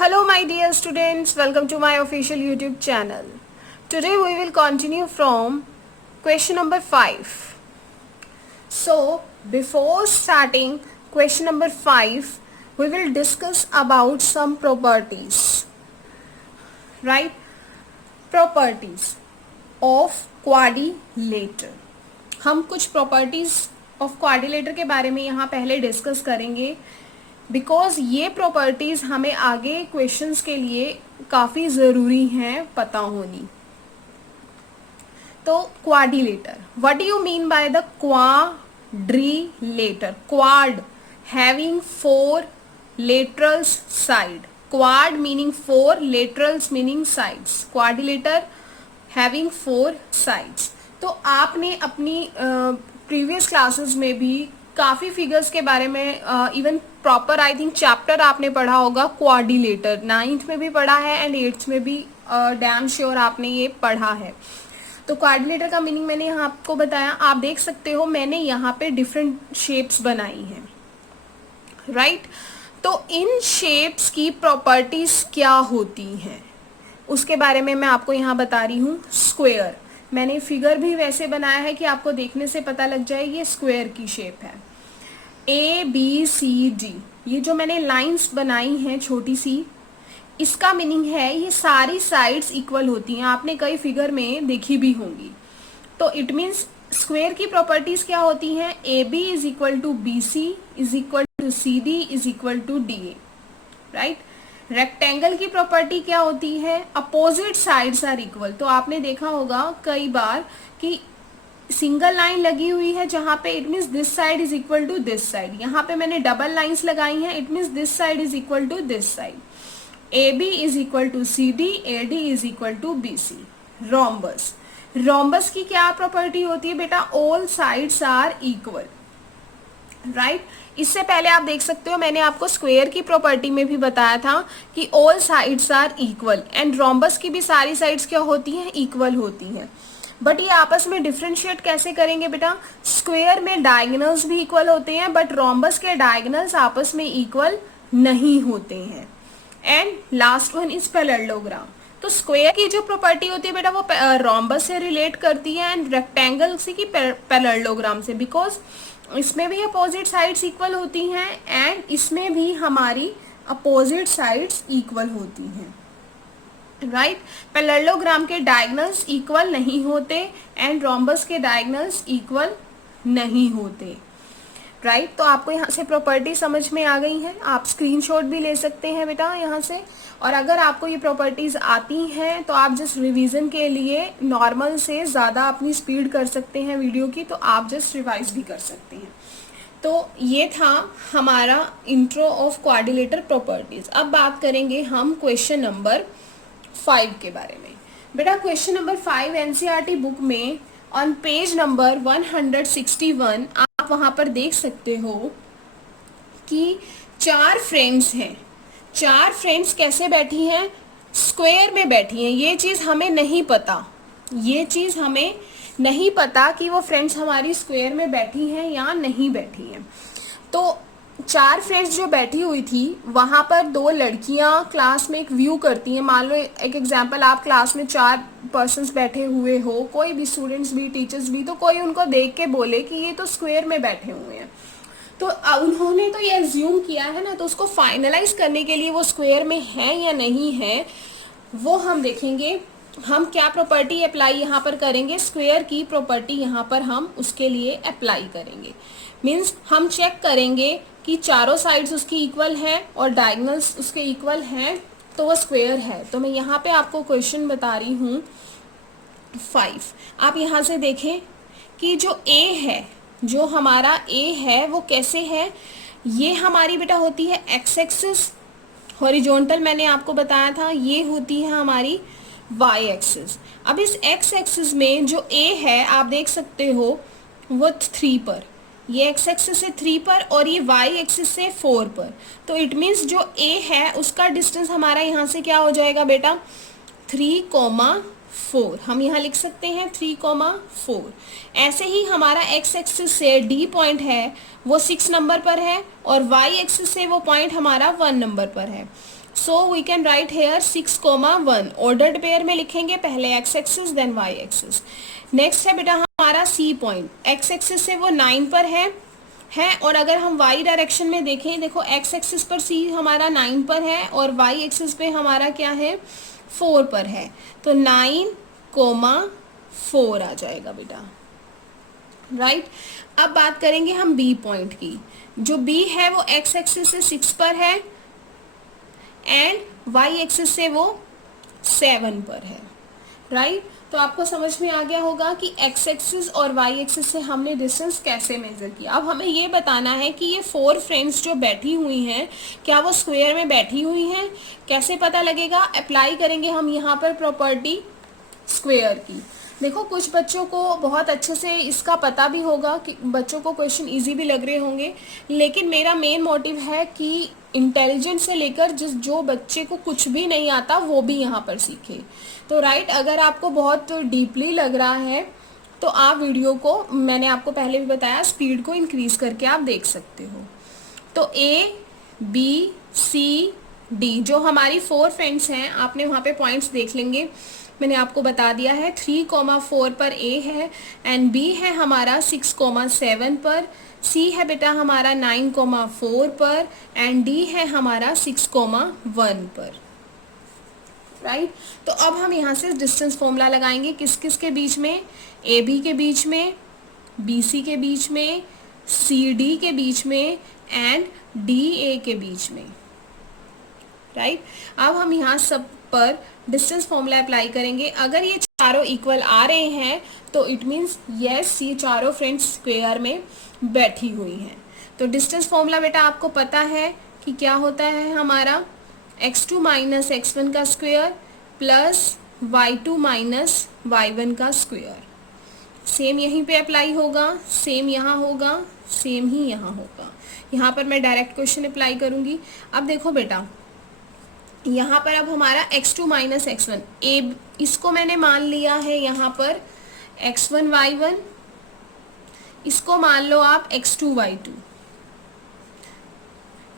Hello my dear students, welcome to my official YouTube channel. Today we will continue from question number 5. So before starting question number 5, we will discuss about some properties. Right? Properties of quadrilateral. हम कुछ properties of quadrilateral के बारे में यहाँ पहले discuss करेंगे because ये properties हमें आगे क्वेश्चंस के लिए काफ़ी ज़रूरी हैं पता होनी. तो quadrilateral, what do you mean by the quadrilateral? Quad having 4 laterals side. Quad meaning 4, laterals meaning sides. Quadrilateral having 4 sides. तो आपने अपनी प्रीवियस क्लासेस में भी काफ़ी फिगर्स के बारे में even proper I think chapter आपने पढ़ा होगा क्वाड्रिलेटर. 9th में भी पढ़ा है एंड 8th में भी डैम श्योर आपने ये पढ़ा है. तो क्वाड्रिलेटर का मीनिंग मैंने यहाँ आपको बताया. आप देख सकते हो मैंने यहाँ पे डिफरेंट शेप्स बनाई हैं. राइट? तो इन शेप्स की प्रॉपर्टीज क्या होती हैं उसके बारे में मैं आपको यहाँ बता रही हूँ. स्क्वायर, मैंने फिगर भी वैसे बनाया है कि आपको देखने से पता लग जाए ये स्क्वायर की शेप है. ABCD, ये जो मैंने लाइंस बनाई हैं छोटी सी, इसका मीनिंग है ये सारी साइड्स इक्वल होती हैं. आपने कई फिगर में देखी भी होंगी. तो इट मीन्स स्क्वायर की प्रॉपर्टीज क्या होती हैं? AB is equal to BC is equal to CD is equal to DA. Right? Rectangle की प्रॉपर्टी क्या होती है? Opposite sides are equal. तो आपने देखा होगा कई बार कि सिंगल लाइन लगी हुई है जहां पे it means this side is equal to this side. यहाँ पे मैंने डबल लाइंस लगाई हैं, it means this side is equal to this side. AB is equal to CD, AD is equal to BC. Rhombus, rhombus की क्या property होती है बेटा? All sides are equal. Right? इससे पहले आप देख सकते हो मैंने आपको स्क्वायर की प्रॉपर्टी में भी बताया था कि all sides are equal and rhombus की भी सारी साइड्स क्या होती हैं? इक्वल होती हैं. बट ये आपस में डिफ्रेंशिएट कैसे करेंगे बेटा? स्क्वायर में डायगोनल्स भी इक्वल होते हैं बट रोम्बस के डायगोनल्स आपस में इक्वल नहीं होते हैं. And last one is parallelogram. तो स्क्वायर की जो प्रॉपर्टी होती है बेटा वो रोम्बस से रिलेट करती है एंड रेक्टेंगल से की पैरेललोग्राम से, बिकॉज इसमें भी अपोजिट साइड्स इक्वल होती हैं एंड इसमें भी हमारी अपोजिट साइड्स इक्वल होती हैं. राइट? पैरेललोग्राम के डायगोनल्स इक्वल नहीं होते एंड रोम्बस के डायगोनल्स इक्वल नहीं होते. राइट? तो आपको यहाँ से प्रॉपर्टी समझ में आ गई है. आप स्क्रीनशॉट भी ले सकते हैं बेटा यहाँ से. और अगर आपको ये प्रॉपर्टीज आती हैं तो आप जस्ट रिवीजन के लिए नॉर्मल से ज़्यादा अपनी स्पीड कर सकते हैं वीडियो की, तो आप जस्ट रिवाइज भी कर सकते हैं. तो ये था हमारा इंट्रो ऑफ क्वाड्रिलेटर प्रॉपर्टीज. अब बात करेंगे हम क्वेश्चन नंबर 5 के बारे में. बेटा क्वेश्चन नंबर 5 NCERT बुक में ऑन पेज नंबर 161 आप वहां पर देख सकते हो कि 4 फ्रेंड्स हैं. 4 फ्रेंड्स कैसे बैठी हैं? स्क्वायर में बैठी हैं. ये चीज़ हमें नहीं पता, ये चीज़ हमें नहीं पता कि वो फ्रेंड्स हमारी स्क्वायर में बैठी हैं या नहीं बैठी हैं. तो 4 फ्रेंड्स जो बैठी हुई थी वहाँ पर 2 लड़कियाँ क्लास में एक व्यू करती हैं. मान लो एक एग्जांपल, आप क्लास में 4 पर्सन्स बैठे हुए हो, कोई भी स्टूडेंट्स भी टीचर्स भी, तो कोई उनको देख के बोले कि ये तो स्क्वायर में बैठे हुए हैं. तो उन्होंने तो ये अज्यूम किया है ना, तो उसको फाइनलाइज करने के लिए वो स्क्वायर में है या नहीं है वो हम देखेंगे. हम क्या प्रॉपर्टी अप्लाई यहाँ पर करेंगे? स्क्वायर की प्रॉपर्टी यहाँ पर हम उसके लिए अप्लाई करेंगे. मीन्स हम चेक करेंगे कि चारों साइड्स उसकी इक्वल हैं और डायगोनल्स उसके इक्वल हैं तो वो स्क्वायर है. तो मैं यहाँ पे आपको क्वेश्चन बता रही हूँ 5. आप यहाँ से देखें कि जो A है, जो हमारा A है वो कैसे है? ये हमारी बेटा होती है एक्स एक्सिस, हॉरिजॉन्टल मैंने आपको बताया था. ये होती है हमारी वाई एक्सिस. अब इस एक्स एक्सिस में जो A है आप देख सकते हो वो 3 पर, ये एक्स एक्सिस से 3 पर और ये वाई एक्सिस से 4 पर. तो इट मीन्स जो A है उसका डिस्टेंस हमारा यहाँ से क्या हो जाएगा बेटा? 3,4. हम यहाँ लिख सकते हैं 3,4. ऐसे ही हमारा एक्स एक्सिस से D पॉइंट है वो 6 नंबर पर है और वाई एक्सिस से वो पॉइंट हमारा 1 नंबर पर है. So we can write here 6,1 ordered pair में लिखेंगे, पहले x axis then y axis. Next है बेटा हमारा सी पॉइंट, एक्स एक्सिस से वो 9 पर है और अगर हम वाई डायरेक्शन में देखें, देखो एक्स एक्सिस पर सी हमारा 9 पर है और वाई एक्सिस पे हमारा क्या है 4 पर है, तो 9,4 आ जाएगा बेटा, राइट। अब बात करेंगे हम बी पॉइंट की, जो बी है वो एक्स एक्सिस से 6 पर है एंड वाई एक्सिस से वो 7 पर है, राइट। तो आपको समझ में आ गया होगा कि एक्स एक्सिस और वाई एक्सिस से हमने डिस्टेंस कैसे मेजर किया। अब हमें ये बताना है कि ये 4 फ्रेंड्स जो बैठी हुई हैं क्या वो स्क्वायर में बैठी हुई हैं, कैसे पता लगेगा, अप्लाई करेंगे हम यहाँ पर प्रॉपर्टी स्क्वायर की। देखो कुछ बच्चों को बहुत अच्छे से इसका पता भी होगा कि बच्चों को क्वेश्चन इजी भी लग रहे होंगे, लेकिन मेरा मेन मोटिव है कि इंटेलिजेंट से लेकर जो बच्चे को कुछ भी नहीं आता वो भी यहाँ पर सीखे। तो राइट, अगर आपको बहुत डीपली लग रहा है तो आप वीडियो को, मैंने आपको पहले भी बताया, स्पीड को इंक्रीज करके आप देख सकते हो। तो ए बी सी डी जो हमारी 4 फ्रेंड्स हैं, आपने वहाँ पे पॉइंट्स देख लेंगे, मैंने आपको बता दिया है। 3,4 पर ए है एंड बी है हमारा 6,7 पर, सी है बेटा हमारा 9,4 पर एंड डी है हमारा 6,1 पर, राइट। तो अब हम यहाँ से डिस्टेंस फॉर्मूला लगाएंगे, किस किस के बीच में, ए बी के बीच में, बी सी के बीच में, सी डी के बीच में एंड डी ए के बीच में, राइट। अब हम यहाँ सब पर डिस्टेंस फॉर्मूला अप्लाई करेंगे। अगर ये चारों इक्वल आ रहे हैं तो इट मीन्स यस ये चारों फ्रेंड्स स्क्वायर में बैठी हुई हैं। तो डिस्टेंस फॉर्मूला बेटा आपको पता है कि क्या होता है हमारा, x2 माइनस x1 का square plus y2 minus y1 का स्क्वायर। सेम यहीं पे अप्लाई होगा, सेम यहाँ होगा, सेम ही यहाँ होगा। यहाँ पर मैं डायरेक्ट क्वेश्चन अप्लाई करूँगी। अब देखो बेटा यहाँ पर अब हमारा x2 माइनस x1, ए इसको मैंने मान लिया है यहाँ पर x1 y1, इसको मान लो आप x2 y2,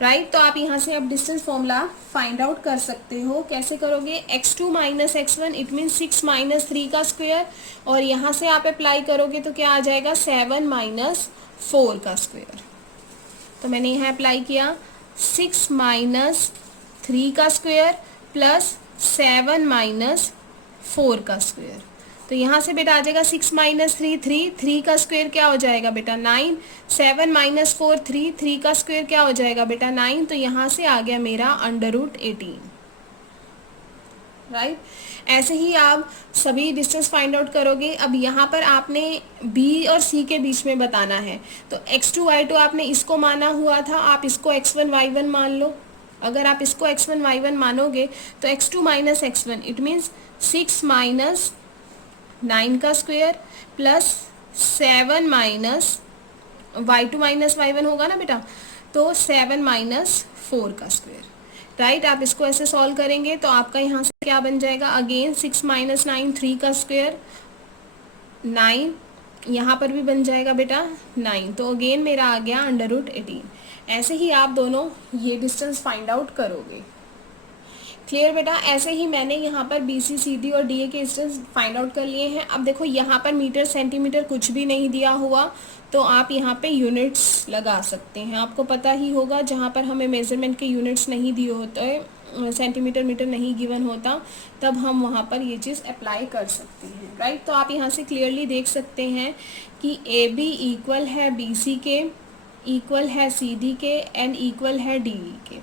राइट। तो आप यहाँ से अब डिस्टेंस फॉर्मूला फाइंड आउट कर सकते हो। कैसे करोगे, x2 minus x1 it mean 6 minus 3 का स्क्वायर, और यहाँ से आप अप्लाई करोगे तो क्या आ जाएगा 7 माइनस 4 का स्क्वायर। तो मैंने यहाँ अप्लाई किया 6 माइनस 3 का स्क्वायर प्लस 7 माइनस 4 का स्क्वायर। तो यहाँ से बेटा आ जाएगा 6 माइनस 3 3 का स्क्वायर क्या हो जाएगा बेटा 9, 7 माइनस 4 3 का स्क्वायर क्या हो जाएगा बेटा 9। तो यहाँ से आ गया मेरा √18, राइट। ऐसे ही आप सभी डिस्टेंस फाइंड आउट करोगे। अब यहाँ पर आपने B और C के बीच में बताना है, तो x2 y2 आपने इसको माना हुआ था, आप इसको x1 y1 मान लो। अगर आप इसको x1 y1 मानोगे तो x2 minus x1 it means 6 minus 9 का square plus 7 minus y2 minus y1 होगा ना बेटा, तो 7 माइनस 4 का स्क्वायर, राइट। आप इसको ऐसे सॉल्व करेंगे तो आपका यहाँ से क्या बन जाएगा, अगेन 6 माइनस 9 3 का स्क्वायर 9, यहाँ पर भी बन जाएगा बेटा 9, तो अगेन मेरा आ गया √18। ऐसे ही आप दोनों ये डिस्टेंस फाइंड आउट करोगे। क्लियर बेटा। ऐसे ही मैंने यहाँ पर बी सी सी डी और डी ए के डिस्टेंस फाइंड आउट कर लिए हैं। अब देखो यहाँ पर मीटर सेंटीमीटर कुछ भी नहीं दिया हुआ, तो आप यहाँ पे यूनिट्स लगा सकते हैं। आपको पता ही होगा जहाँ पर हमें मेजरमेंट के यूनिट्स नहीं दिए होते, सेंटीमीटर मीटर नहीं गिवन होता, तब हम वहाँ पर ये चीज़ अप्लाई कर सकते हैं, राइट। तो आप यहाँ से क्लियरली देख सकते हैं कि ए बी इक्वल है बी सी के, इक्वल है सी डी के एंड इक्वल है डी ई के,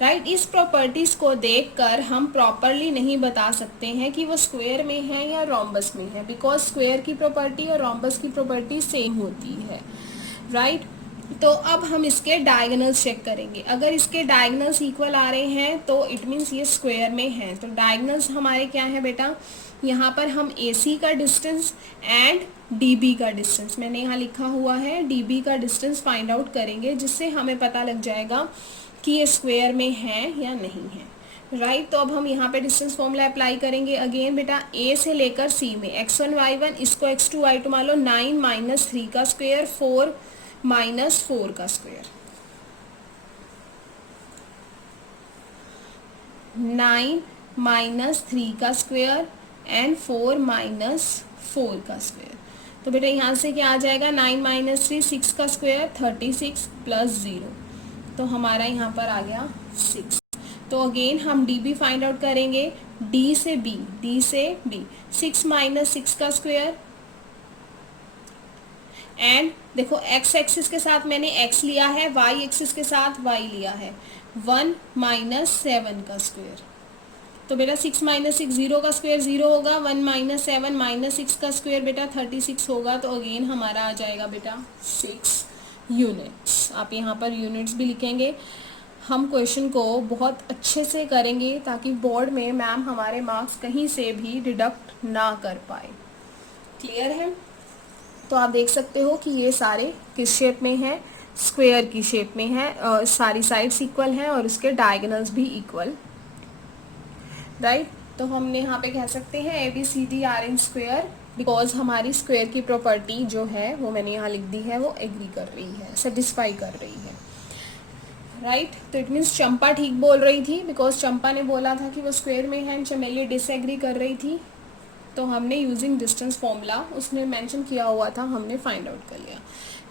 राइट। इस प्रॉपर्टीज को देखकर हम प्रॉपरली नहीं बता सकते हैं कि वो स्क्वायर में है या रोम्बस में है, बिकॉज स्क्वायर की प्रॉपर्टी और रोम्बस की प्रॉपर्टी सेम होती है, राइट। तो अब हम इसके डायगोनल्स चेक करेंगे। अगर इसके डायगोनल्स इक्वल आ रहे हैं तो इट मीन्स ये स्क्वायर में है। तो डायगोनल्स हमारे क्या है बेटा, यहाँ पर हम AC का डिस्टेंस एंड DB का डिस्टेंस, मैंने यहाँ लिखा हुआ है DB का डिस्टेंस फाइंड आउट करेंगे, जिससे हमें पता लग जाएगा कि ये स्क्वायर में है या नहीं है, राइट। तो अब हम यहाँ पे डिस्टेंस फॉर्मूला अप्लाई करेंगे। अगेन बेटा A से लेकर C में x1 y1, इसको x2 y2 मान लो, 9 माइनस 3 का स्क्वायर 4 माइनस 4 का स्क्वायर, 9 माइनस 3 का स्क्वायर एंड 4 माइनस 4 का स्क्वायर। तो बेटा यहाँ से क्या आ जाएगा, 9 माइनस 3 6 का स्क्वायर 36 प्लस 0, तो हमारा यहाँ पर आ गया 6। तो अगेन हम डी बी फाइंड आउट करेंगे, डी से बी 6 माइनस 6 का स्क्वायर एंड देखो एक्स एक्सिस के साथ मैंने x लिया है, y एक्सिस के साथ y लिया है, 1 माइनस 7 का स्क्वायर। तो बेटा 6 माइनस 6 0 का स्क्वायर 0 होगा, 1 माइनस 7 माइनस 6 का स्क्वायर बेटा 36 होगा। तो अगेन हमारा आ जाएगा बेटा 6 यूनिट्स। आप यहाँ पर यूनिट्स भी लिखेंगे। हम क्वेश्चन को बहुत अच्छे से करेंगे ताकि बोर्ड में मैम हमारे मार्क्स कहीं से भी डिडक्ट ना कर पाए। क्लियर है? तो आप देख सकते हो कि ये सारे किस शेप में है, स्क्वायर की शेप में है, सारी साइड्स इक्वल हैं और उसके डायगोनल्स भी इक्वल, राइट। तो हमने यहाँ पे कह सकते हैं A B C D are in square, because हमारी स्क्वायर की प्रॉपर्टी जो है वो मैंने यहाँ लिख दी है, वो एग्री कर रही है, सेटिस्फाई कर रही है, राइट। तो इट मीन्स चंपा ठीक बोल रही थी, बिकॉज चंपा ने बोला था कि वो स्क्वायर में है, चमेली डिसएग्री कर रही थी। तो हमने यूजिंग डिस्टेंस फॉर्मूला, उसने मेंशन किया हुआ था, हमने फाइंड आउट कर लिया।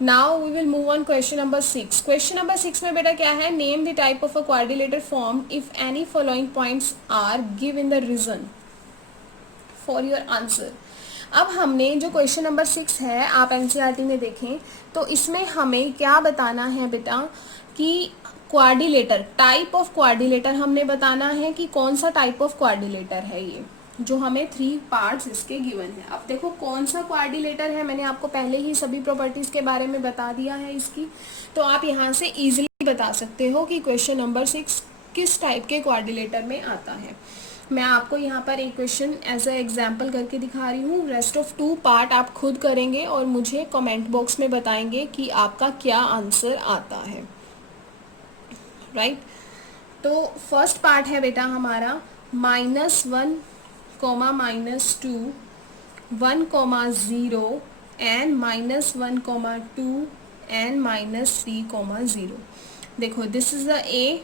Now we will move on question number 6। Question number 6 में बेटा क्या है, name the type of a quadrilateral form if any following points are give in the reason for your answer. अब हमने जो क्वेश्चन नंबर 6 है, आप एनसीईआरटी में देखें तो इसमें हमें क्या बताना है बेटा कि क्वाड्रिलेटर, टाइप ऑफ क्वाड्रिलेटर हमने बताना है कि कौन सा टाइप ऑफ क्वाड्रिलेटर है ये, जो हमें 3 पार्ट्स इसके गिवन है। अब देखो कौन सा क्वाड्रिलेटर है, मैंने आपको पहले ही सभी प्रॉपर्टीज के बारे में बता दिया है इसकी, तो आप यहाँ से इजीली बता सकते हो कि क्वेश्चन नंबर 6 किस टाइप के क्वाड्रिलेटर में आता है। मैं आपको यहाँ पर एक क्वेश्चन एज अ एग्जाम्पल करके दिखा रही हूँ। रेस्ट ऑफ 2 पार्ट आप खुद करेंगे और मुझे कमेंट बॉक्स में बताएंगे कि आपका क्या आंसर आता है, राइट। तो फर्स्ट पार्ट है बेटा हमारा -1, -2, 1, 0 एंड -1, 2 एंड -3, 0। देखो this is the A,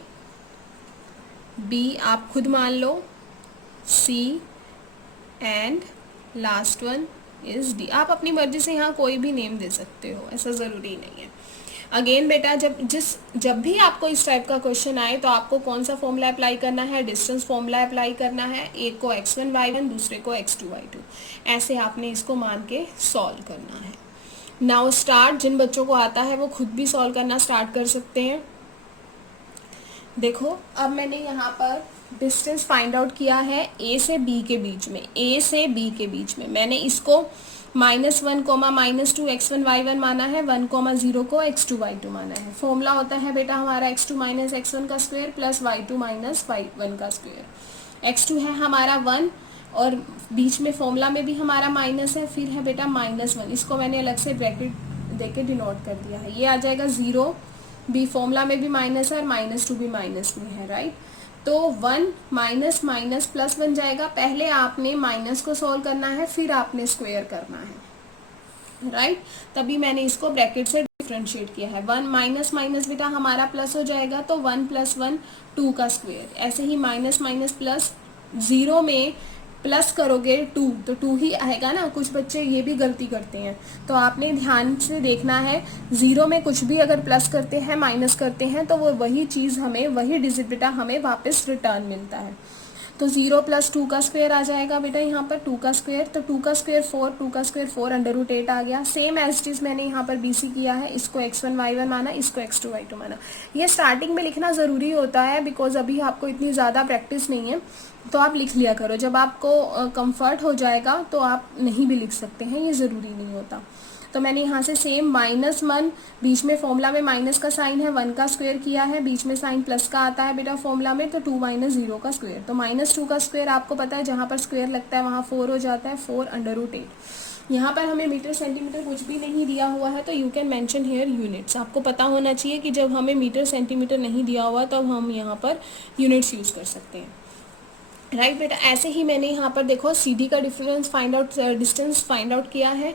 B आप खुद मान लो, C and last one is D. आप अपनी मर्जी से यहाँ कोई भी नेम दे सकते हो, ऐसा ज़रूरी नहीं है। अगेन बेटा जब भी आपको इस टाइप का क्वेश्चन आए तो आपको कौन सा फॉर्मूला अप्लाई करना है, डिस्टेंस फॉर्मूला अप्लाई करना है। एक को x1 y1, दूसरे को x2 y2, ऐसे आपने इसको मान के सॉल्व करना है। नाउ स्टार्ट, जिन बच्चों को आता है वो खुद भी सॉल्व करना स्टार्ट कर सकते हैं। देखो अब मैंने यहाँ पर डिस्टेंस फाइंड आउट किया है ए से बी के बीच में, ए से बी के बीच में मैंने इसको -1, -2 x1 y1 माना है, 1, 0 को x2 y2 माना है। फॉर्मूला होता है बेटा हमारा x2 माइनस x1 का square plus y2 minus y1 का स्क्वायर। x2 है हमारा 1 और बीच में फॉर्मूला में भी हमारा माइनस है, फिर है बेटा -1, इसको मैंने अलग से ब्रैकेट देके डिनोट कर दिया है। ये आ जाएगा 0, बी फॉर्मूला में भी माइनस है और -2 भी माइनस में है, राइट। तो 1 माइनस माइनस प्लस बन जाएगा। पहले आपने माइनस को सॉल्व करना है, फिर आपने स्क्वायर करना है, राइट। तभी मैंने इसको ब्रैकेट से डिफ्रेंशिएट किया है। 1 माइनस माइनस बेटा हमारा प्लस हो जाएगा, तो 1 + 1 2 का स्क्वायर। ऐसे ही माइनस माइनस प्लस, 0 में प्लस करोगे 2 तो 2 ही आएगा ना। कुछ बच्चे ये भी गलती करते हैं, तो आपने ध्यान से देखना है। 0 में कुछ भी अगर प्लस करते हैं, माइनस करते हैं, तो वो वही चीज़ हमें, वही डिजिट बेटा हमें वापस रिटर्न मिलता है। तो 0 + 2 का स्क्वायर आ जाएगा बेटा यहाँ पर 2 का स्क्वायर, तो 2 का स्क्वायर 4, 2 का स्क्वायर 4 √8 आ गया। सेम एज इट मैंने यहाँ पर BC किया है, इसको x1 y1 माना, इसको x2 y2 माना। ये स्टार्टिंग में लिखना ज़रूरी होता है, बिकॉज अभी आपको इतनी ज़्यादा प्रैक्टिस नहीं है, तो आप लिख लिया करो। जब आपको कंफर्ट हो जाएगा तो आप नहीं भी लिख सकते हैं, ये ज़रूरी नहीं होता। तो मैंने यहाँ से सेम -1, बीच में फॉर्मूला में माइनस का साइन है, 1 का स्क्वायर किया है, बीच में साइन प्लस का आता है बेटा फॉर्मूला में, तो 2 - 0 का स्क्वायर। तो -2 का स्क्वायर आपको पता है, जहाँ पर स्क्वायर लगता है वहाँ 4 हो जाता है, 4 √8। यहाँ पर हमें मीटर सेंटीमीटर कुछ भी नहीं दिया हुआ है, तो you can mention here units. आपको पता होना चाहिए कि जब हमें मीटर सेंटीमीटर नहीं दिया हुआ तब हम यहाँ पर यूनिट्स यूज़ कर सकते हैं। राइट बेटा, ऐसे ही मैंने यहाँ पर देखो CD का difference find out, distance find out किया है।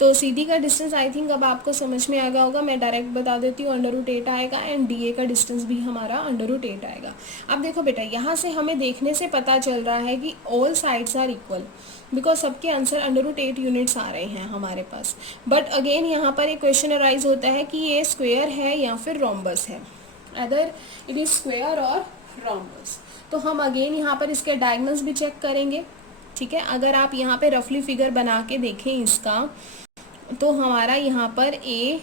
तो CD का डिस्टेंस आई थिंक अब आपको समझ में आ गया होगा, मैं डायरेक्ट बता देती हूँ, √8 आएगा एंड DA का डिस्टेंस भी हमारा √8 आएगा। अब देखो बेटा, यहाँ से हमें देखने से पता चल रहा है कि all sides are equal, because सबके आंसर √8 यूनिट्स आ रहे हैं हमारे पास। बट अगेन यहाँ पर एक क्वेश्चन अराइज होता है कि ये स्क्वेयर है या फिर रोम्बस है, अदर इट इज स्क्वेयर और रोम्बस। तो हम अगेन यहाँ पर इसके डायगोनल्स भी चेक करेंगे। ठीक है, अगर आप यहाँ पे रफली फिगर बना के देखें इसका, तो हमारा यहाँ पर ABCD,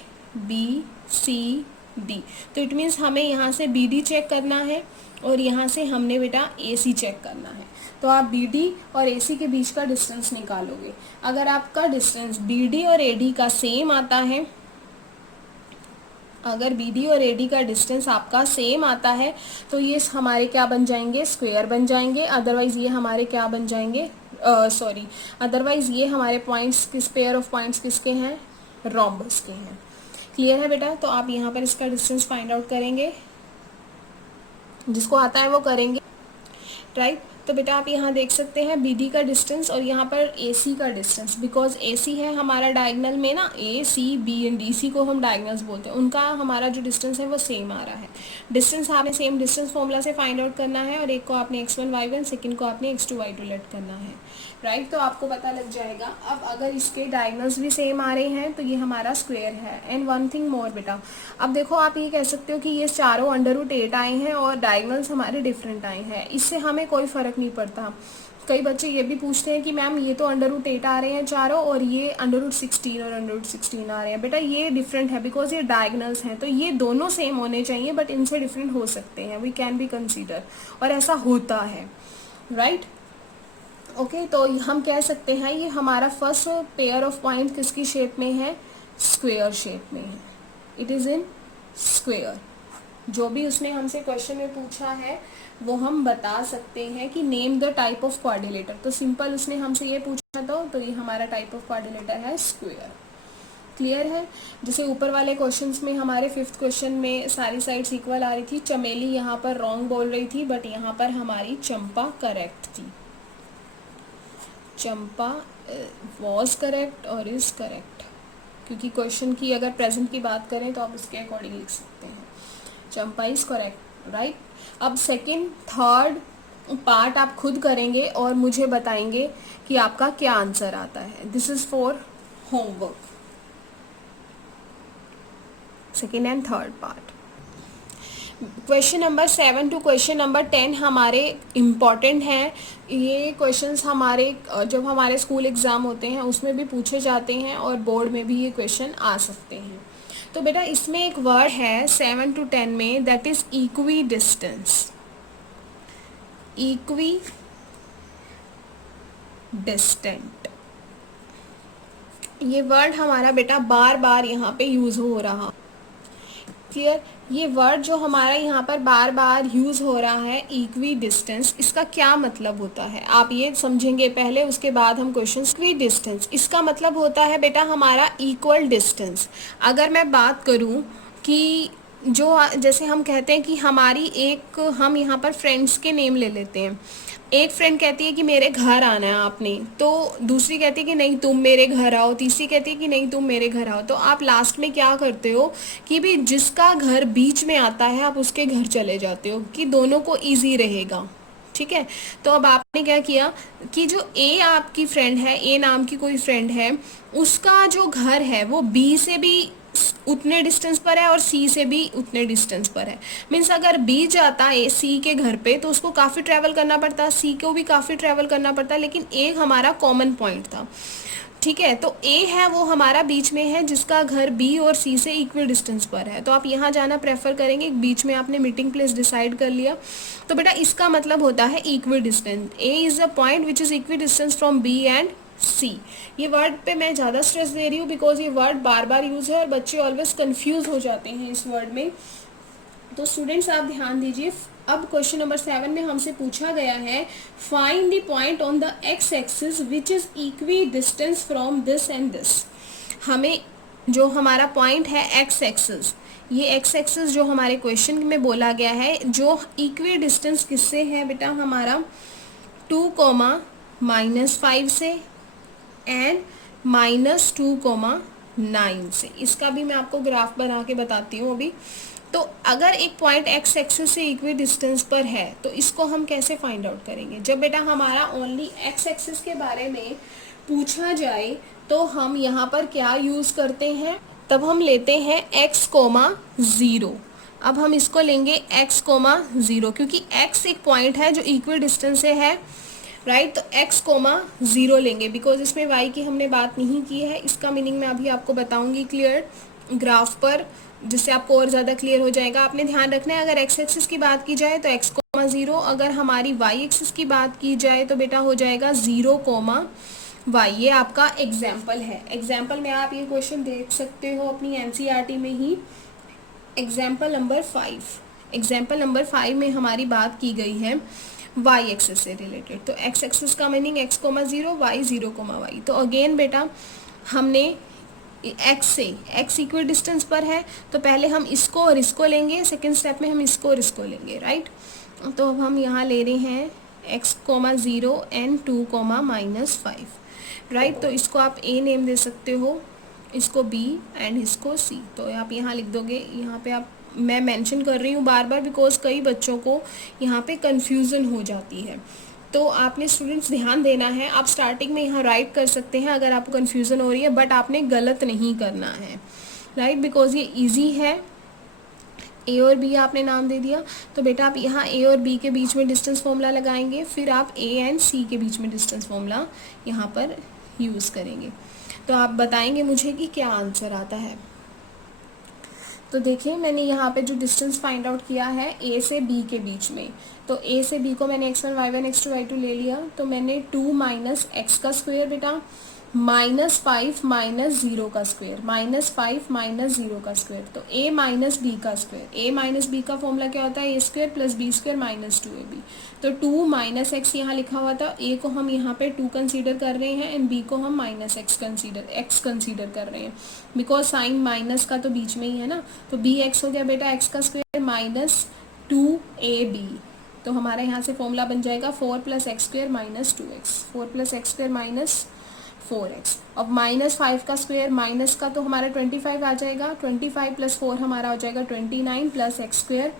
तो इट मीन्स हमें यहाँ से BD चेक करना है और यहाँ से हमने बेटा AC चेक करना है। तो आप BD और AC के बीच का डिस्टेंस निकालोगे। अगर आपका डिस्टेंस BD और AD का सेम आता है, अगर BD और AD का डिस्टेंस आपका सेम आता है तो ये हमारे क्या बन जाएंगे, स्क्वायर बन जाएंगे। अदरवाइज ये हमारे क्या बन जाएंगे, अदरवाइज ये हमारे पॉइंट्स किस, पेयर ऑफ पॉइंट्स किसके हैं, रोम्बस के हैं। क्लियर है बेटा? तो आप यहाँ पर इसका डिस्टेंस फाइंड आउट करेंगे, जिसको आता है वो करेंगे। राइट, तो बेटा आप यहाँ देख सकते हैं BD का डिस्टेंस और यहाँ पर AC का डिस्टेंस, बिकॉज AC है हमारा डायगोनल में ना, ACB एंड DC को हम डायगोनल्स बोलते हैं, उनका हमारा जो डिस्टेंस है वो सेम आ रहा है। डिस्टेंस आपने सेम डिस्टेंस फॉर्मूला से फाइंड आउट करना है और एक को आपने x1 y1, सेकंड को आपने x2 y2 लेट करना है। राइट, तो आपको पता लग जाएगा। अब अगर इसके डायगोनल्स भी सेम आ रहे हैं तो ये हमारा स्क्वायर है। एंड वन थिंग मोर बेटा, अब देखो आप ये कह सकते हो कि ये चारों √8 आए हैं और डायगोनल्स हमारे डिफरेंट आए हैं, इससे हमें कोई फर्क नहीं पड़ता। कई बच्चे ये भी पूछते हैं कि मैम ये तो √8 आ रहे हैं चारों और ये √16 और √16 आ रहे हैं। बेटा ये डिफरेंट है बिकॉज ये डायगोनल्स हैं, तो ये दोनों सेम होने चाहिए बट इनसे डिफरेंट हो सकते हैं, वी कैन बी कंसीडर, और ऐसा होता है। राइट, ओके, तो हम कह सकते हैं ये हमारा फर्स्ट पेयर ऑफ पॉइंट किसकी शेप में है, स्क्वेयर शेप में है, इट इज इन स्क्वेयर। जो भी उसने हमसे क्वेश्चन में पूछा है वो हम बता सकते हैं कि name the type of quadrilateral, तो सिंपल उसने हमसे ये पूछा था, तो ये हमारा टाइप ऑफ क्वाड्रिलेटर है स्क्वेयर। क्लियर है? जैसे ऊपर वाले क्वेश्चंस में हमारे 5th क्वेश्चन में सारी साइड्स इक्वल आ रही थी, चमेली यहाँ पर रॉन्ग बोल रही थी बट यहाँ पर हमारी चंपा करेक्ट थी। चंपा वॉज करेक्ट और इज करेक्ट, क्योंकि क्वेश्चन की अगर प्रेजेंट की बात करें तो आप उसके अकॉर्डिंग लिख सकते हैं, चंपा इज करेक्ट। राइट, अब सेकंड थर्ड पार्ट आप खुद करेंगे और मुझे बताएंगे कि आपका क्या आंसर आता है। This is for homework, second and third part. Question number 7 to question number 10 हमारे इम्पॉर्टेंट हैं। ये क्वेश्चंस हमारे जब हमारे स्कूल एग्ज़ाम होते हैं उसमें भी पूछे जाते हैं और बोर्ड में भी ये क्वेश्चन आ सकते हैं। तो बेटा इसमें एक वर्ड है 7 to 10 में, that is equi distance. Equi distant, ये वर्ड हमारा बेटा बार बार यहाँ पे यूज हो रहा। क्लियर? ये वर्ड जो हमारा यहाँ पर बार बार यूज हो रहा है इक्वी डिस्टेंस, इसका क्या मतलब होता है आप ये समझेंगे पहले, उसके बाद हम क्वेश्चन। इक्वी डिस्टेंस इसका मतलब होता है बेटा हमारा इक्वल डिस्टेंस। अगर मैं बात करूँ कि जो जैसे हम कहते हैं कि हमारी एक, हम यहाँ पर फ्रेंड्स के नेम ले लेते हैं, एक फ्रेंड कहती है कि मेरे घर आना है आपने, तो दूसरी कहती है कि नहीं तुम मेरे घर आओ, तीसरी कहती है कि नहीं तुम मेरे घर आओ। तो आप लास्ट में क्या करते हो कि भी जिसका घर बीच में आता है आप उसके घर चले जाते हो कि दोनों को इजी रहेगा। ठीक है, तो अब आपने क्या किया कि जो ए आपकी फ्रेंड है, ए नाम की कोई फ्रेंड है, उसका जो घर है वो बी से भी उतने डिस्टेंस पर है और सी से भी उतने डिस्टेंस पर है। मीन्स अगर बी जाता है सी के घर पे तो उसको काफ़ी ट्रैवल करना पड़ता, सी को भी काफ़ी ट्रैवल करना पड़ता, लेकिन एक हमारा कॉमन पॉइंट था। ठीक है, तो ए है वो हमारा बीच में है जिसका घर बी और सी से इक्वल डिस्टेंस पर है, तो आप यहाँ जाना प्रेफर करेंगे। बीच में आपने मीटिंग प्लेस डिसाइड कर लिया, तो बेटा इसका मतलब होता है equal distance. A is a point which is equal distance from B and C. ये वर्ड पे मैं ज़्यादा स्ट्रेस दे रही हूँ बिकॉज ये वर्ड बार बार यूज है और बच्चे ऑलवेज कंफ्यूज हो जाते हैं इस वर्ड में। तो स्टूडेंट्स आप ध्यान दीजिए। अब क्वेश्चन नंबर 7 में हमसे पूछा गया है find the point on the x axis which is equi distance from this and this. हमें जो हमारा पॉइंट है एक्स एक्सिस, ये एक्स एक्सिस जो हमारे क्वेश्चन में बोला गया है, जो इक्वी डिस्टेंस किससे है बेटा हमारा 2 कोमा -5 से एंड -2 कोमा 9 से। इसका भी मैं आपको ग्राफ बना के बताती हूँ अभी। तो अगर एक पॉइंट एक्स एक्सिस से इक्वी डिस्टेंस पर है तो इसको हम कैसे फाइंड आउट करेंगे? जब बेटा हमारा ओनली एक्स एक्सिस के बारे में पूछा जाए तो हम यहाँ पर क्या यूज करते हैं? तब हम लेते हैं x कोमा 0। अब हम इसको लेंगे x कोमा 0 क्योंकि x एक पॉइंट है जो इक्वी डिस्टेंस से है, राइट। तो x कोमा 0 लेंगे बिकॉज इसमें y की हमने बात नहीं की है। इसका मीनिंग मैं अभी आपको बताऊंगी क्लियर ग्राफ पर, जिससे आपको और ज़्यादा क्लियर हो जाएगा। आपने ध्यान रखना है अगर x एक्सिस की बात की जाए तो x कोमा 0, अगर हमारी y एक्सिस की बात की जाए तो बेटा हो जाएगा 0 कोमा y। ये आपका एग्जाम्पल है। एग्जाम्पल में आप ये क्वेश्चन देख सकते हो अपनी एनसीईआरटी में ही। एग्जाम्पल नंबर 5 में हमारी बात की गई है y एक्सिस से रिलेटेड। तो x एक्सिस का meaning x comma 0, y 0 comma y। तो अगेन बेटा हमने x से x इक्वल डिस्टेंस पर है तो पहले हम इसको और इसको लेंगे, सेकेंड स्टेप में हम इसको और इसको लेंगे, राइट। तो अब हम यहाँ ले रहे हैं x comma 0 and 2 comma -5, right. तो इसको आप a नेम दे सकते हो, इसको b एंड इसको c। तो आप यहाँ लिख दोगे। यहाँ पे आप, मैं मेंशन कर रही हूँ बार बार बिकॉज कई बच्चों को यहाँ पे कंफ्यूजन हो जाती है। तो आपने स्टूडेंट्स ध्यान देना है। आप स्टार्टिंग में यहाँ राइट कर सकते हैं अगर आपको कंफ्यूजन हो रही है, बट आपने गलत नहीं करना है, राइट, बिकॉज ये इजी है। ए और बी आपने नाम दे दिया तो बेटा आप यहाँ ए और बी के बीच में डिस्टेंस फॉर्मूला लगाएंगे, फिर आप ए एंड सी के बीच में डिस्टेंस फॉर्मूला यहाँ पर यूज़ करेंगे। तो आप बताएंगे मुझे कि क्या आंसर आता है। तो देखिए मैंने यहाँ पे जो डिस्टेंस फाइंड आउट किया है ए से बी के बीच में, तो ए से बी को मैंने x1 y1 x2 y2 ले लिया। तो मैंने 2 माइनस एक्स का स्क्वायर बेटा -5 माइनस 0 का स्क्वायर, -5 माइनस 0 का स्क्वायर। तो a माइनस बी का स्क्वायर, a माइनस बी का फॉर्मूला क्या होता है? a square plus B square minus 2ab। तो 2 माइनस एक्स यहाँ लिखा हुआ था, a को हम यहाँ पे 2 कंसीडर कर रहे हैं एंड b को हम माइनस x कंसीडर कर रहे हैं बिकॉज साइन माइनस का तो बीच में ही है ना। तो bx हो गया बेटा x का स्क्वायर माइनस 2ab। तो हमारा यहाँ से फॉर्मूला बन जाएगा 4 plus x square minus 2x, 4 plus x square minus 4x। अब -5 का स्क्वायर माइनस का तो हमारा 25 आ जाएगा, 25 प्लस 4 हमारा हो जाएगा 29 plus x square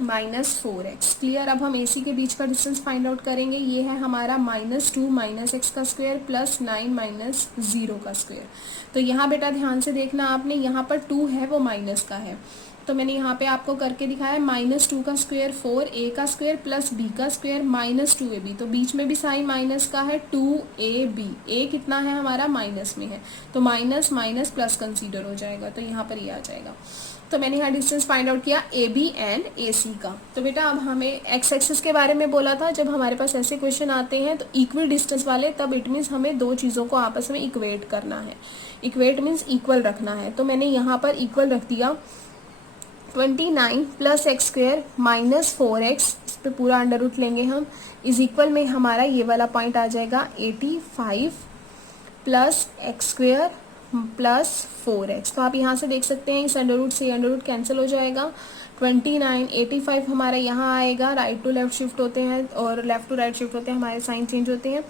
minus 4x। Clear. अब हम AC के बीच का डिस्टेंस फाइंड आउट करेंगे। ये है हमारा -2 माइनस एक्स का स्क्वायर प्लस 9 माइनस 0 का स्क्वायर। तो यहाँ बेटा ध्यान से देखना आपने, यहाँ पर 2 है वो माइनस का है, तो मैंने यहाँ पे आपको करके दिखाया -2 का स्क्वायर 4a का स्क्वायर प्लस b का स्क्वायर माइनस 2ab। तो बीच में भी साइन माइनस का है 2ab, a कितना है हमारा माइनस में है तो माइनस माइनस प्लस कंसीडर हो जाएगा, तो यहाँ पर ये आ जाएगा। तो मैंने यहाँ डिस्टेंस फाइंड आउट किया AB एंड AC का। तो बेटा अब हमें x एक्सिस के बारे में बोला था, जब हमारे पास ऐसे क्वेश्चन आते हैं तो इक्वल डिस्टेंस वाले, तब इट मीन्स हमें दो चीज़ों को आपस में इक्वेट करना है। इक्वेट मीन्स इक्वल रखना है। तो मैंने यहाँ पर इक्वल रख दिया 29 plus x square minus 4x, इस पर पूरा अंडर रूट लेंगे हम, इज इक्वल में हमारा ये वाला पॉइंट आ जाएगा 85 plus x square plus 4x। तो आप यहाँ से देख सकते हैं इस अंडर रूट से अंडर रूट कैंसिल हो जाएगा। 29 85 हमारा यहाँ आएगा, राइट टू लेफ्ट शिफ्ट होते हैं और लेफ्ट टू राइट शिफ्ट होते हैं, हमारे साइन चेंज होते हैं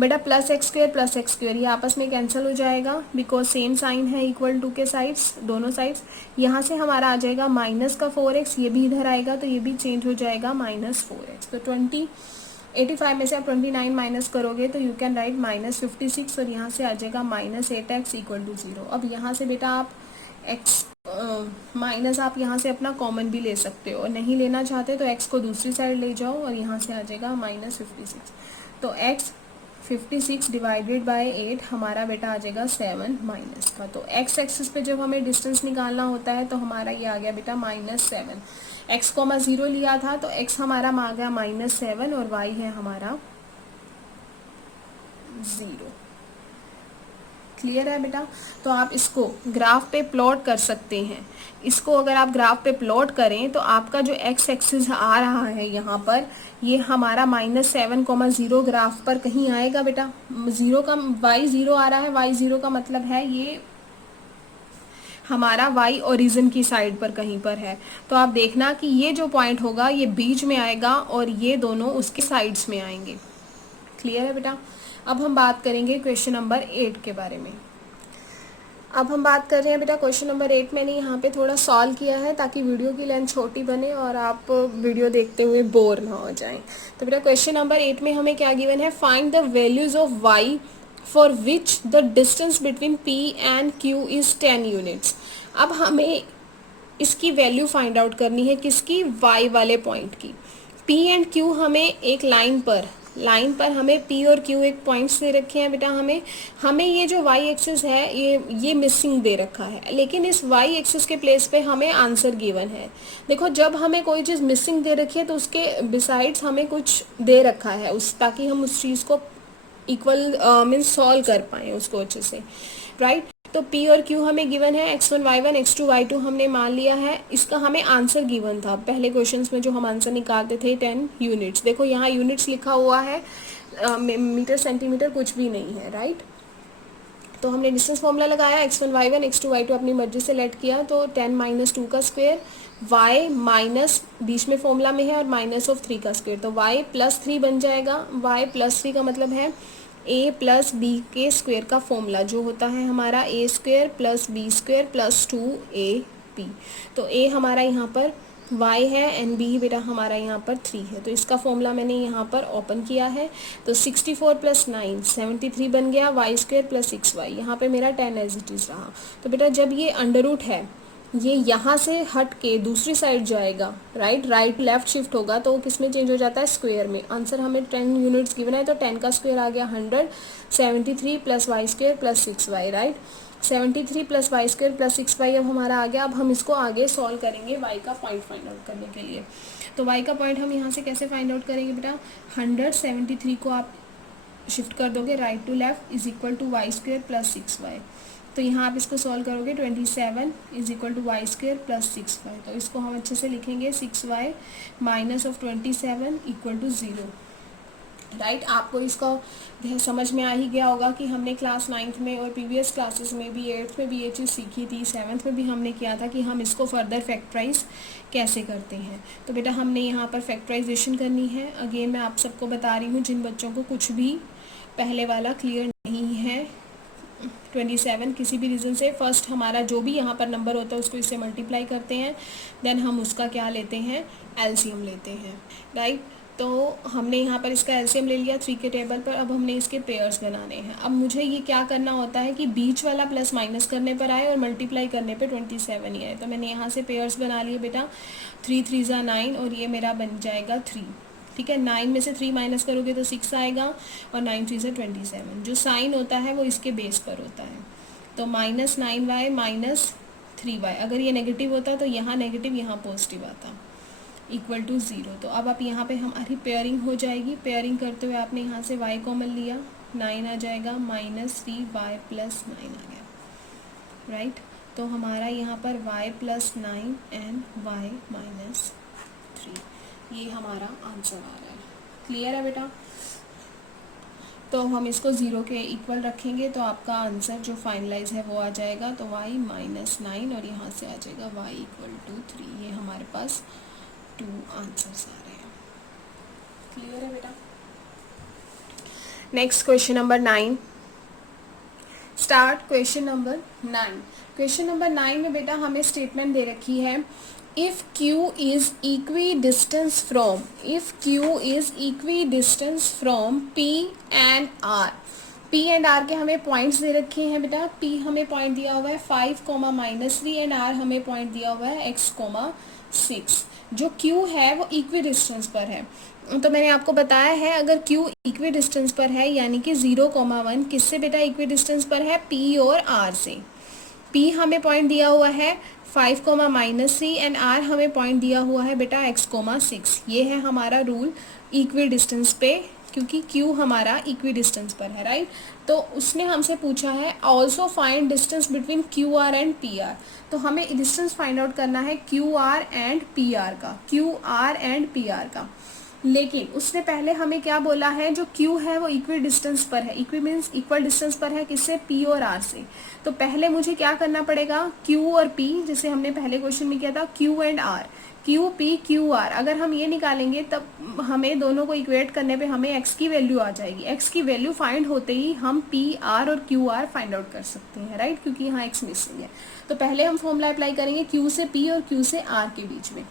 बेटा। प्लस एक्स स्क्वायर ये आपस में कैंसिल हो जाएगा बिकॉज सेम साइन है इक्वल टू के साइड्स, दोनों साइड्स। यहाँ से हमारा आ जाएगा माइनस का 4x, ये भी इधर आएगा तो ये भी चेंज हो जाएगा -4x। तो 85 में से आप 29 माइनस करोगे तो यू कैन राइट -56 और यहाँ से आ जाएगा -8x इक्वल टू 0। अब यहाँ से बेटा आप x माइनस आप यहाँ से अपना कॉमन भी ले सकते हो, और नहीं लेना चाहते तो x को दूसरी साइड ले जाओ और यहाँ से आ जाएगा -56। तो x 56 डिवाइडेड बाय 8 हमारा बेटा आ जाएगा 7 माइनस का। तो x एक्सिस पे जब हमें डिस्टेंस निकालना होता है तो हमारा ये आ गया बेटा -7। x को 0 लिया था तो x हमारा आ गया -7 और y है हमारा 0। क्लियर है बेटा। तो आप इसको ग्राफ पे प्लॉट कर सकते हैं। इसको अगर आप ग्राफ पे प्लॉट करें तो आपका जो x एक्सिस आ रहा है यहाँ पर, ये हमारा -7,0 ग्राफ पर कहीं आएगा बेटा। 0 का y 0 आ रहा है, y 0 का मतलब है ये हमारा y ओरिजिन की साइड पर कहीं पर है। तो आप देखना कि ये जो पॉइंट होगा ये बीच में आएगा और ये दोनों उसके साइड्स में आएंगे। क्लियर है बेटा। अब हम बात करेंगे क्वेश्चन नंबर 8 के बारे में। अब हम बात कर रहे हैं बेटा क्वेश्चन नंबर 8। मैंने यहाँ पे थोड़ा सॉल्व किया है ताकि वीडियो की लेंथ छोटी बने और आप वीडियो देखते हुए बोर ना हो जाएं। तो बेटा क्वेश्चन नंबर 8 में हमें क्या गिवन है, find the values of y for which the distance between p and q is 10 units. अब हमें इसकी वैल्यू फाइंड आउट करनी है, किसकी, y वाले पॉइंट की। p एंड q हमें एक लाइन पर हमें p और q एक पॉइंट्स दे रखे हैं बेटा। हमें ये जो y एक्सिस है ये मिसिंग दे रखा है, लेकिन इस y एक्सिस के प्लेस पे हमें आंसर गिवन है। देखो जब हमें कोई चीज़ मिसिंग दे रखी है तो उसके बिसाइड्स हमें कुछ दे रखा है ताकि हम उस चीज़ को इक्वल मीन्स सॉल्व कर पाएँ उसको अच्छे से, राइट। तो p और q हमें गिवन है, x1 y1 x2 y2 हमने मान लिया है। इसका हमें आंसर गिवन था पहले क्वेश्चंस में जो हम आंसर निकालते थे 10 यूनिट्स। देखो यहाँ यूनिट्स लिखा हुआ है, मीटर सेंटीमीटर कुछ भी नहीं है, राइट। तो हमने डिस्टेंस फॉर्मूला लगाया, x1 y1 x2 y2 अपनी मर्जी से लेट किया, तो 10 माइनस 2 का स्क्वायर, y माइनस बीच में फॉर्मूला में है और माइनस ऑफ 3 का स्क्वायर, तो y प्लस 3 बन जाएगा। y प्लस 3 का मतलब है a प्लस बी के स्क्वायर का फॉर्मूला जो होता है हमारा a square plus B square plus 2ab। तो a हमारा यहाँ पर y है एंड b बेटा हमारा यहाँ पर 3 है। तो इसका फॉर्मूला मैंने यहाँ पर ओपन किया है, तो 64 प्लस 9 73 बन गया, y स्क्वायर प्लस 6y, यहाँ पे मेरा 10 एज इट इज़ रहा। तो बेटा जब ये अंडर रूट है ये यहाँ से हट के दूसरी साइड जाएगा, राइट लेफ्ट शिफ्ट होगा, तो किस में चेंज हो जाता है, स्क्वायर में। आंसर हमें 10 यूनिट्स गिवन है, तो 10 का स्क्वायर आ गया 100, 73 plus Y square plus 6y, right. 73 plus Y square plus 6y अब हमारा आ गया। अब हम इसको आगे सॉल्व करेंगे y का पॉइंट फाइंड आउट करने के लिए। तो y का पॉइंट हम यहाँ से कैसे फाइंड आउट करेंगे बेटा, 173 को आप शिफ्ट कर दोगे right to left is equal to Y square plus 6y। तो यहाँ आप इसको सॉल्व करोगे 27 is equal to Y square plus 6y। तो इसको हम अच्छे से लिखेंगे 6y minus of 27 equal to 0, right. आपको इसका समझ में आ ही गया होगा कि हमने क्लास 9th में और प्रीवियस क्लासेस में भी 8th में भी ये चीज़ सीखी थी, 7th में भी हमने किया था कि हम इसको फर्दर फैक्टराइज कैसे करते हैं। तो बेटा हमने यहाँ पर फैक्टराइजेशन करनी है। अगेन मैं आप सबको बता रही हूँ जिन बच्चों को कुछ भी पहले वाला क्लियर नहीं है, 27 किसी भी रीज़न से फर्स्ट हमारा जो भी यहाँ पर नंबर होता है उसको इससे मल्टीप्लाई करते हैं, देन हम उसका क्या लेते हैं, एलसीएम लेते हैं, राइट। तो हमने यहाँ पर इसका एलसीएम ले लिया 3 के टेबल पर। अब हमने इसके पेयर्स बनाने हैं। अब मुझे ये क्या करना होता है कि बीच वाला प्लस माइनस करने पर आए और मल्टीप्लाई करने पे 27 ही आए। तो मैंने यहाँ से पेयर्स बना लिए बेटा, 3 3 ज़ा 9 और ये मेरा बन जाएगा 3, ठीक है। 9 में से 3 माइनस करोगे तो 6 आएगा और 9 3 से 27। जो साइन होता है वो इसके बेस पर होता है, तो माइनस 9y माइनस 3y। अगर ये नेगेटिव होता तो यहाँ नेगेटिव यहाँ पॉजिटिव आता, इक्वल टू 0। तो अब आप यहाँ पे हमारी पेयरिंग हो जाएगी। पेयरिंग करते हुए आपने यहाँ से y कॉमन लिया, 9 आ जाएगा माइनस 3y प्लस 9 आ गया, राइट। तो हमारा यहाँ पर y plus 9 and y minus 3, ये हमारा आंसर आ रहा है। क्लियर है बेटा। तो हम इसको 0 के इक्वल रखेंगे तो आपका आंसर जो फाइनलाइज है वो आ जाएगा, तो y माइनस 9 और यहाँ से आ जाएगा y इक्वल टू 3। ये हमारे पास 2 आंसर्स आ रहे हैं। क्लियर है बेटा। Next question number 9, start question number 9। Question number 9 में बेटा हमें स्टेटमेंट दे रखी है, if q is equidistant from p and r। p and r के हमें पॉइंट्स दे रखे हैं बेटा। p हमें पॉइंट दिया हुआ है 5, -3 एंड r हमें पॉइंट दिया हुआ है x, 6। जो q है वो इक्विडिस्टेंस पर है। तो मैंने आपको बताया है अगर q इक्विडिस्टेंस पर है यानी कि 0, 1 किससे बेटा इक्विडिस्टेंस पर है, p और r से। p हमें पॉइंट दिया हुआ है 5, -3 एंड r हमें पॉइंट दिया हुआ है बेटा x, 6। ये है हमारा रूल इक्विडिस्टेंस पे, क्योंकि q हमारा इक्विडिस्टेंस पर है, राइट। तो उसने हमसे पूछा है also find distance between QR and PR। तो हमें डिस्टेंस फाइंड आउट करना है QR एंड PR का। लेकिन उसने पहले हमें क्या बोला है, जो Q है वो इक्वल डिस्टेंस पर है। इक्वल मीन्स इक्वल डिस्टेंस पर है किससे, P और R से। तो पहले मुझे क्या करना पड़ेगा, Q और P, जैसे हमने पहले क्वेश्चन में किया था Q and R। Q P Q R, अगर हम ये निकालेंगे तब हमें दोनों को इक्वेट करने पे हमें एक्स की वैल्यू आ जाएगी। एक्स की वैल्यू फाइंड होते ही हम पी आर और क्यू आर फाइंड आउट कर सकते हैं, राइट, क्योंकि यहाँ एक्स मिसिंग है। तो पहले हम फॉर्मूला अप्लाई करेंगे क्यू से पी और क्यू से आर के बीच में।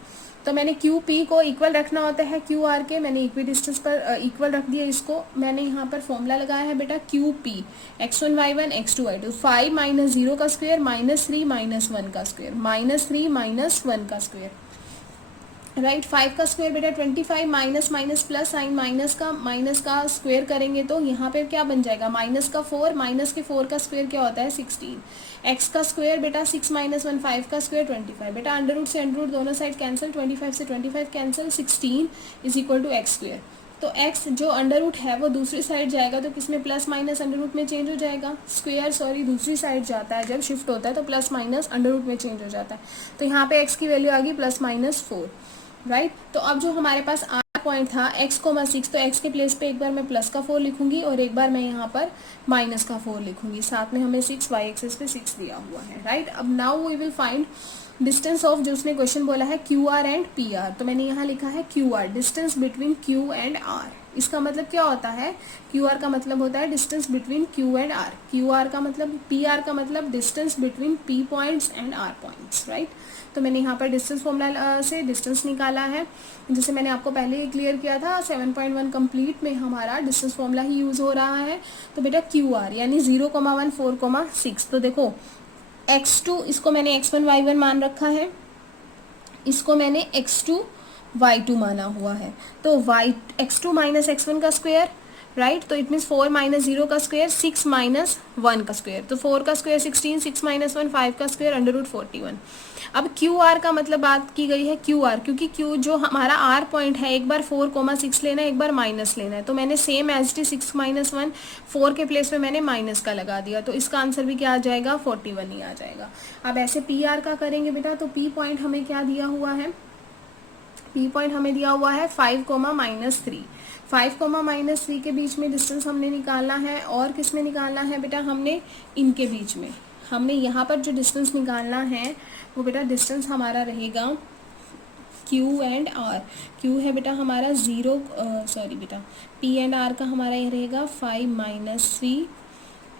तो मैंने क्यू पी को इक्वल रखना होता है क्यू आर के, मैंने इक्वी डिस्टेंस पर इक्वल रख दिया इसको। मैंने यहाँ पर फॉर्मूला लगाया है बेटा Q P x1 y1 x2 y2, 5 minus 0 का स्क्वायर माइनस 3 माइनस 1 का स्क्वायर माइनस 3 माइनस 1 का स्क्वायर, राइट। 5 का स्क्वायर बेटा 25, minus minus plus sign minus का स्क्वायर करेंगे तो यहाँ पे क्या बन जाएगा, माइनस का 4, माइनस के 4 का स्क्वायर क्या होता है 16। एक्स का स्क्वायर बेटा 6 माइनस 1 5 का स्क्वायर 25, बेटा अंडर रूट से अंडर रूट दोनों साइड कैंसिल, 25 से 25 cancel, 16 is equal to X square. तो x जो अंडर रूट है वो दूसरी साइड जाएगा तो किसमें प्लस माइनस अंडर रूट में चेंज हो जाएगा, स्क्वायर सॉरी दूसरी साइड जाता है जब शिफ्ट होता है तो प्लस माइनस अंडर रूट में चेंज हो जाता है। तो यहाँ पे x की वैल्यू आ गई प्लस माइनस 4, राइट। तो अब जो हमारे पास आर पॉइंट था x,6, तो x के प्लेस पे एक बार मैं प्लस का 4 लिखूंगी और एक बार मैं यहाँ पर माइनस का 4 लिखूंगी, साथ में हमें 6 y एक्सिस पे 6 दिया हुआ है, राइट। अब now we will find distance of, जो उसने क्वेश्चन बोला है Q R and P R, तो मैंने यहाँ लिखा है Q R, distance between Q and R. इसका मतलब क्या होता है, क्यू आर का मतलब होता है distance between Q and R, Q R का मतलब, पी आर का मतलब distance between P points and R points, right. तो मैंने यहाँ पर डिस्टेंस फॉर्मूला से डिस्टेंस निकाला है, जिसे मैंने आपको पहले ही क्लियर किया था। 7.1 कंप्लीट में हमारा डिस्टेंस फॉर्मूला ही यूज हो रहा है। तो बेटा क्यू आर यानी 0,1 4,6, तो देखो x2 इसको मैंने x1 y1 मान रखा है, इसको मैंने x2 y2 माना हुआ है। तो x2 माइनस x1 का स्क्वायर, राइट, तो इट मीन्स 4 माइनस 0 का स्क्वायर 6 माइनस 1 का स्क्वायर, तो 4 का स्क्वायर 16, 6 माइनस 1 5 का स्क्वायर अंडर रूट 41। अब क्यू आर का मतलब बात की गई है क्यू आर, क्योंकि क्यू जो हमारा आर पॉइंट है एक बार 4,6 लेना है, एक बार माइनस लेना है, तो मैंने सेम एज टी 6 माइनस 1 4 के प्लेस में मैंने माइनस का लगा दिया, तो इसका आंसर भी क्या आ जाएगा 41 ही आ जाएगा। अब ऐसे पी आर का करेंगे बेटा, तो पी पॉइंट हमें क्या दिया हुआ है, पी पॉइंट हमें दिया हुआ है 5,-3, 5,-3 के बीच में डिस्टेंस हमने निकालना है। और किस में निकालना है बेटा, हमने इनके बीच में, हमने यहाँ पर जो डिस्टेंस निकालना है वो बेटा डिस्टेंस हमारा रहेगा Q एंड R। Q है बेटा हमारा 0, सॉरी बेटा P एंड R का हमारा ये रहेगा 5-3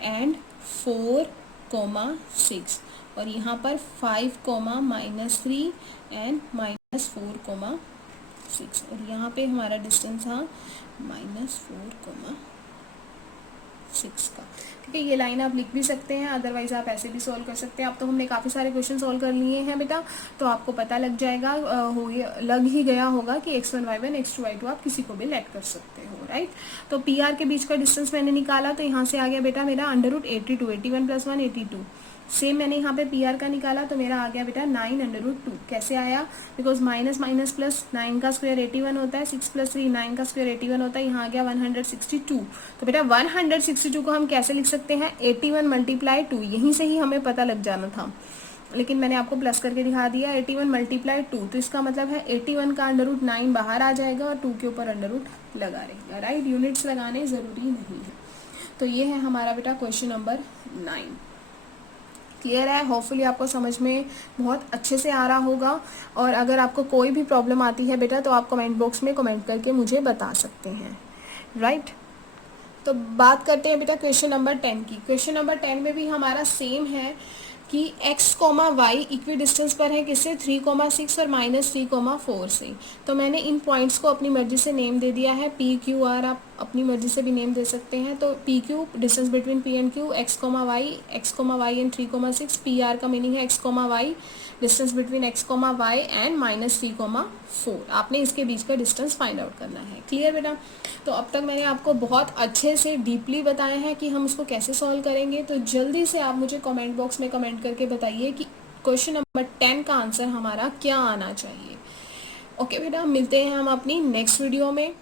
एंड 4,6, और यहाँ पर 5,-3 एंड -4,6, और यहाँ पे हमारा डिस्टेंस था -4,6 का। ठीक है, ये लाइन आप लिख भी सकते हैं, अदरवाइज आप ऐसे भी सॉल्व कर सकते हैं। अब तो हमने काफ़ी सारे क्वेश्चन सॉल्व कर लिए हैं बेटा, तो आपको पता लग जाएगा, लग ही गया होगा कि x1 y1 x2 y2 आप किसी को भी लेट कर सकते हो, राइट। तो पी आर के बीच का डिस्टेंस मैंने निकाला, तो यहाँ से आ गया बेटा मेरा अंडर रूट 82, 81 + 1 82। सेम मैंने यहाँ पे पी आर का निकाला, तो मेरा आ गया बेटा 9/√2। कैसे आया, बिकॉज माइनस माइनस प्लस 9 का स्क्वायर 81 होता है, 6 + 3 9 का स्क्वायर 81 होता है, यहाँ आ गया 162। तो बेटा 162 को हम कैसे लिख सकते हैं, 81 × 2, यहीं से ही हमें पता लग जाना था, लेकिन मैंने आपको प्लस करके दिखा दिया। 81 × 2, तो इसका मतलब है 81 का √9 बाहर आ जाएगा और 2 के ऊपर अंडर रूट लगा रहेगा, राइट। यूनिट्स लगाने जरूरी नहीं है। तो ये है हमारा बेटा क्वेश्चन नंबर 9। क्लियर है, होपफुली आपको समझ में बहुत अच्छे से आ रहा होगा। और अगर आपको कोई भी प्रॉब्लम आती है बेटा, तो आप कमेंट बॉक्स में कमेंट करके मुझे बता सकते हैं, राइट। तो बात करते हैं बेटा क्वेश्चन नंबर 10 की। क्वेश्चन नंबर 10 में भी हमारा सेम है कि x, y इक्वी डिस्टेंस पर है किससे, 3,6 और -3,4 से। तो मैंने इन पॉइंट्स को अपनी मर्जी से नेम दे दिया है, P, Q, R आप अपनी मर्जी से भी नेम दे सकते हैं। तो P, Q distance between P and Q, x, y and 3,6, P, R का मीनिंग है x, y distance between x, y and -3,4। आपने इसके बीच का डिस्टेंस फाइंड आउट करना है। क्लियर बेटा। तो अब तक मैंने आपको बहुत अच्छे से डीपली बताया है कि हम इसको कैसे सॉल्व करेंगे। तो जल्दी से आप मुझे कमेंट बॉक्स में कमेंट करके बताइए कि क्वेश्चन नंबर 10 का आंसर हमारा क्या आना चाहिए। ओके बेटा, मिलते हैं हम अपनी नेक्स्ट वीडियो में।